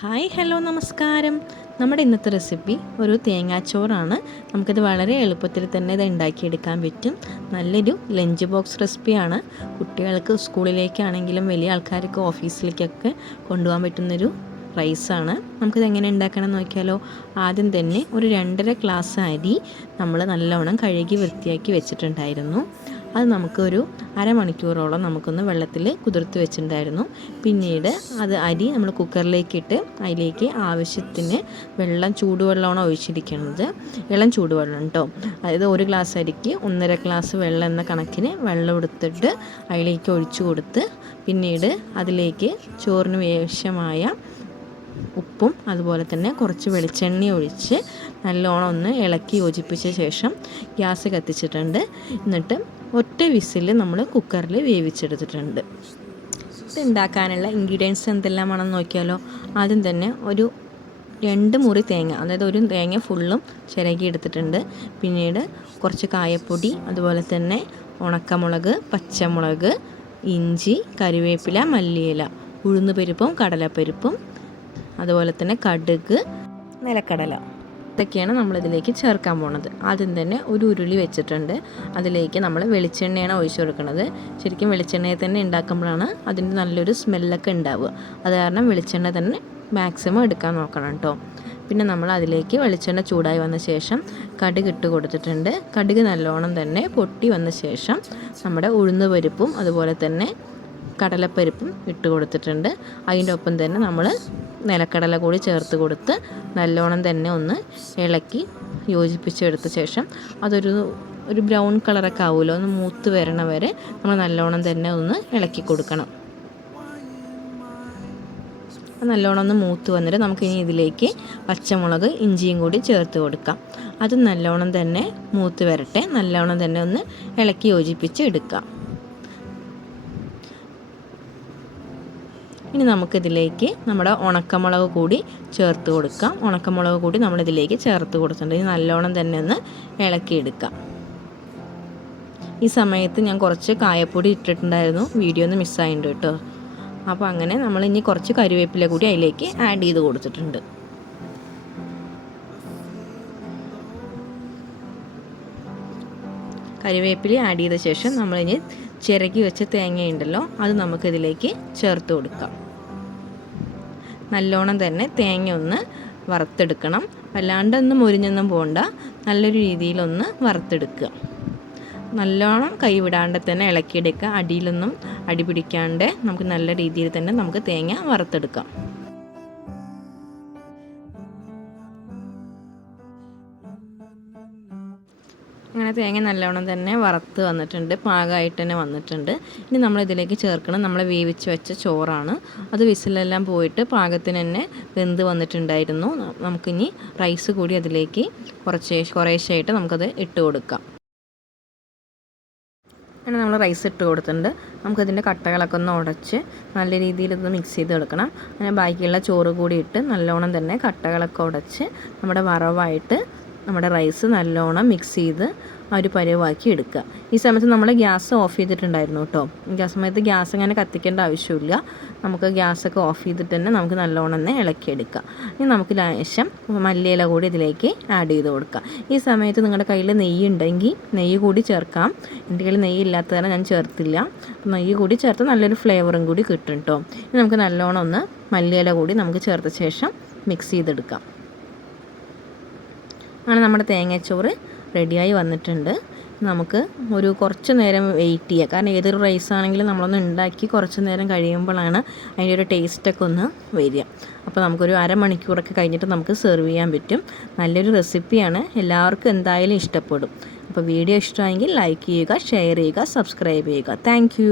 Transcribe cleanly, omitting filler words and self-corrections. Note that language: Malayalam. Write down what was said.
ഹായ് ഹലോ നമസ്കാരം. നമ്മുടെ ഇന്നത്തെ റെസിപ്പി ഒരു തേങ്ങാച്ചോറാണ്. നമുക്കിത് വളരെ എളുപ്പത്തിൽ തന്നെ ഇത് ഉണ്ടാക്കിയെടുക്കാൻ പറ്റും. നല്ലൊരു ലഞ്ച് ബോക്സ് റെസിപ്പിയാണ്. കുട്ടികൾക്ക് സ്കൂളിലേക്കാണെങ്കിലും വലിയ ആൾക്കാർക്ക് ഓഫീസിലേക്കൊക്കെ കൊണ്ടുപോകാൻ പറ്റുന്നൊരു റൈസാണ്. നമുക്കിത് എങ്ങനെ ഉണ്ടാക്കണം എന്ന് നോക്കിയാലോ. ആദ്യം തന്നെ ഒരു 2.5 ഗ്ലാസ് അരി നമ്മൾ നല്ലവണ്ണം കഴുകി വൃത്തിയാക്കി വെച്ചിട്ടുണ്ടായിരുന്നു. അത് നമുക്കൊരു അരമണിക്കൂറോളം നമുക്കൊന്ന് വെള്ളത്തിൽ കുതിർത്ത് വെച്ചിട്ടുണ്ടായിരുന്നു. പിന്നീട് അരി നമ്മൾ കുക്കറിലേക്കിട്ട് അതിലേക്ക് ആവശ്യത്തിന് വെള്ളം, ചൂടുവെള്ളമാണ് ഒഴിച്ചിരിക്കുന്നത്. ഇളം ചൂടുവെള്ളം കേട്ടോ. അതായത് 1 ഗ്ലാസ് അരിക്ക് 1.5 ഗ്ലാസ് വെള്ളം എന്ന കണക്കിന് വെള്ളം എടുത്തിട്ട് അതിലേക്ക് ഒഴിച്ചു കൊടുത്ത് പിന്നീട് അതിലേക്ക് ചോറിന് ആവശ്യമായ ഉപ്പും അതുപോലെ തന്നെ കുറച്ച് വെളിച്ചെണ്ണ ഒഴിച്ച് നല്ലോണം ഒന്ന് ഇളക്കി യോജിപ്പിച്ച ശേഷം ഗ്യാസ് കത്തിച്ചിട്ടുണ്ട്. എന്നിട്ട് ഒറ്റ വിസിൽ നമ്മൾ കുക്കറിൽ വേവിച്ചെടുത്തിട്ടുണ്ട്. ഇത് ഉണ്ടാക്കാനുള്ള ഇൻഗ്രീഡിയൻസ് എന്തെല്ലാമാണെന്ന് നോക്കിയാലോ. ആദ്യം തന്നെ ഒരു 2 മുറി തേങ്ങ, അതായത് ഒരു തേങ്ങ ഫുള്ളും ചിരകി എടുത്തിട്ടുണ്ട്. പിന്നീട് കുറച്ച് കായപ്പൊടി, അതുപോലെ തന്നെ ഉണക്കമുളക്, പച്ചമുളക്, ഇഞ്ചി, കറിവേപ്പില, മല്ലിയില, ഉഴുന്നുപരിപ്പും കടലപ്പരിപ്പും, അതുപോലെ തന്നെ കടുക്, നിലക്കടല, ഇതൊക്കെയാണ് നമ്മളിതിലേക്ക് ചേർക്കാൻ പോകുന്നത്. ആദ്യം തന്നെ ഒരു ഉരുളി വെച്ചിട്ടുണ്ട്. അതിലേക്ക് നമ്മൾ വെളിച്ചെണ്ണയാണ് ഒഴിച്ചു കൊടുക്കുന്നത്. ശരിക്കും വെളിച്ചെണ്ണയിൽ തന്നെ ഉണ്ടാക്കുമ്പോഴാണ് അതിൻ്റെ നല്ലൊരു സ്മെല്ലൊക്കെ ഉണ്ടാവുക. അത് കാരണം വെളിച്ചെണ്ണ തന്നെ മാക്സിമം എടുക്കാൻ നോക്കണം കേട്ടോ. പിന്നെ നമ്മൾ അതിലേക്ക് വെളിച്ചെണ്ണ ചൂടായി വന്ന ശേഷം കടുക് ഇട്ട് കൊടുത്തിട്ടുണ്ട്. കടുക് നല്ലോണം തന്നെ പൊട്ടി വന്ന ശേഷം നമ്മുടെ ഉഴുന്ന് പരിപ്പും അതുപോലെ തന്നെ കടലപ്പരിപ്പും ഇട്ട് കൊടുത്തിട്ടുണ്ട്. അതിൻ്റെ ഒപ്പം തന്നെ നമ്മൾ നിലക്കടല കൂടി ചേർത്ത് കൊടുത്ത് നല്ലോണം തന്നെ ഒന്ന് ഇളക്കി യോജിപ്പിച്ചെടുത്ത ശേഷം ഒരു ബ്രൗൺ കളറൊക്കെ ആവുമല്ലോ, ഒന്ന് മൂത്ത് വരണ വരെ നമ്മൾ നല്ലോണം തന്നെ ഒന്ന് ഇളക്കി കൊടുക്കണം. നല്ലോണം ഒന്ന് മൂത്ത് വന്നിട്ട് നമുക്കിനി ഇതിലേക്ക് പച്ചമുളക്, ഇഞ്ചിയും കൂടി ചേർത്ത് കൊടുക്കാം. അത് നല്ലോണം തന്നെ മൂത്ത് വരട്ടെ. നല്ലോണം തന്നെ ഒന്ന് ഇളക്കി യോജിപ്പിച്ച് എടുക്കാം. ഇനി നമുക്കിതിലേക്ക് നമ്മുടെ ഉണക്കമുളക് കൂടി ചേർത്ത് കൊടുക്കാം. ഉണക്കമുളക് കൂടി നമ്മളിതിലേക്ക് ചേർത്ത് കൊടുത്തിട്ടുണ്ട്. ഇനി നല്ലോണം തന്നെ ഒന്ന് ഇളക്കിയെടുക്കാം. ഈ സമയത്ത് ഞാൻ കുറച്ച് കായപ്പൊടി ഇട്ടിട്ടുണ്ടായിരുന്നു, വീഡിയോ ഒന്ന് മിസ്സായിട്ടുണ്ട് കേട്ടോ. അപ്പോൾ അങ്ങനെ നമ്മൾ ഇനി കുറച്ച് കറിവേപ്പില കൂടി അതിലേക്ക് ആഡ് ചെയ്ത് കൊടുത്തിട്ടുണ്ട്. കറിവേപ്പില ആഡ് ചെയ്ത ശേഷം നമ്മളിനി ചിരകി വെച്ച തേങ്ങയുണ്ടല്ലോ, അത് നമുക്കിതിലേക്ക് ചേർത്ത് കൊടുക്കാം. നല്ലോണം തന്നെ തേങ്ങ ഒന്ന് വറുത്തെടുക്കണം. വല്ലാണ്ടൊന്നും മുരിഞ്ഞൊന്നും പോകണ്ട, നല്ലൊരു രീതിയിലൊന്ന് വറുത്തെടുക്കുക. നല്ലോണം കൈവിടാണ്ട് തന്നെ ഇളക്കിയെടുക്കുക. അടിയിലൊന്നും അടി പിടിക്കാണ്ട് നമുക്ക് നല്ല രീതിയിൽ തന്നെ നമുക്ക് തേങ്ങ വറുത്തെടുക്കാം. അങ്ങനെ തേങ്ങ നല്ലവണ്ണം തന്നെ വറുത്ത് വന്നിട്ടുണ്ട്, പാകമായിട്ട് തന്നെ വന്നിട്ടുണ്ട്. ഇനി നമ്മളിതിലേക്ക് ചേർക്കണം നമ്മൾ വേവിച്ച് വെച്ച ചോറാണ്. അത് വിസിലെല്ലാം പോയിട്ട് പാകത്തിന് തന്നെ വെന്ത് വന്നിട്ടുണ്ടായിരുന്നു. നമുക്കിനി റൈസ് കൂടി അതിലേക്ക് കുറേശ്ശായിട്ട് നമുക്കത് ഇട്ട് കൊടുക്കാം. അങ്ങനെ നമ്മൾ റൈസ് ഇട്ട് കൊടുത്തിട്ടുണ്ട്. നമുക്കതിൻ്റെ കട്ടകളൊക്കെ ഒന്ന് ഉടച്ച് നല്ല രീതിയിൽ ഇത് മിക്സ് ചെയ്ത് എടുക്കണം. അങ്ങനെ ബാക്കിയുള്ള ചോറ് കൂടി ഇട്ട് നല്ലോണം തന്നെ കട്ടകളൊക്കെ ഉടച്ച് നമ്മുടെ വറവായിട്ട് നമ്മുടെ റൈസ് നല്ലോണം മിക്സ് ചെയ്ത് ഒരു പരുവാക്കി എടുക്കുക. ഈ സമയത്ത് നമ്മൾ ഗ്യാസ് ഓഫ് ചെയ്തിട്ടുണ്ടായിരുന്നു കേട്ടോ. ഈ സമയത്ത് ഗ്യാസ് അങ്ങനെ കത്തിക്കേണ്ട ആവശ്യമില്ല. നമുക്ക് ഗ്യാസൊക്കെ ഓഫ് ചെയ്തിട്ട് തന്നെ നമുക്ക് നല്ലോണം തന്നെ ഇളക്കിയെടുക്കാം. ഇനി നമുക്ക് ലേശം മല്ലിയില കൂടി ഇതിലേക്ക് ആഡ് ചെയ്ത് കൊടുക്കാം. ഈ സമയത്ത് നിങ്ങളുടെ കയ്യിൽ നെയ്യ് ഉണ്ടെങ്കിൽ നെയ്യ് കൂടി ചേർക്കാം. എൻ്റെ കയ്യിൽ നെയ്യ് ഇല്ലാത്തതാണ് ഞാൻ ചേർത്തില്ല. നെയ്യ് കൂടി ചേർത്ത് നല്ലൊരു ഫ്ലേവറും കൂടി കിട്ടും കേട്ടോ. ഇനി നമുക്ക് നല്ലോണം ഒന്ന് മല്ലിയില കൂടി നമുക്ക് ചേർത്ത ശേഷം മിക്സ് ചെയ്തെടുക്കാം. അങ്ങനെ നമ്മുടെ തേങ്ങാച്ചോറ് റെഡിയായി വന്നിട്ടുണ്ട്. നമുക്ക് കുറച്ച് നേരം വെയിറ്റ് ചെയ്യുക. കാരണം ഏതൊരു റൈസ് ആണെങ്കിലും നമ്മളൊന്ന് ഉണ്ടാക്കി കുറച്ച് നേരം കഴിയുമ്പോഴാണ് അതിൻ്റെ ഒരു ടേസ്റ്റൊക്കെ ഒന്ന് വരിക. അപ്പോൾ നമുക്കൊരു അരമണിക്കൂറൊക്കെ കഴിഞ്ഞിട്ട് നമുക്ക് സെർവ് ചെയ്യാൻ പറ്റും. നല്ലൊരു റെസിപ്പിയാണ്, എല്ലാവർക്കും എന്തായാലും ഇഷ്ടപ്പെടും. അപ്പോൾ വീഡിയോ ഇഷ്ടമായെങ്കിൽ ലൈക്ക് ചെയ്യുക, ഷെയർ ചെയ്യുക, സബ്സ്ക്രൈബ് ചെയ്യുക. താങ്ക്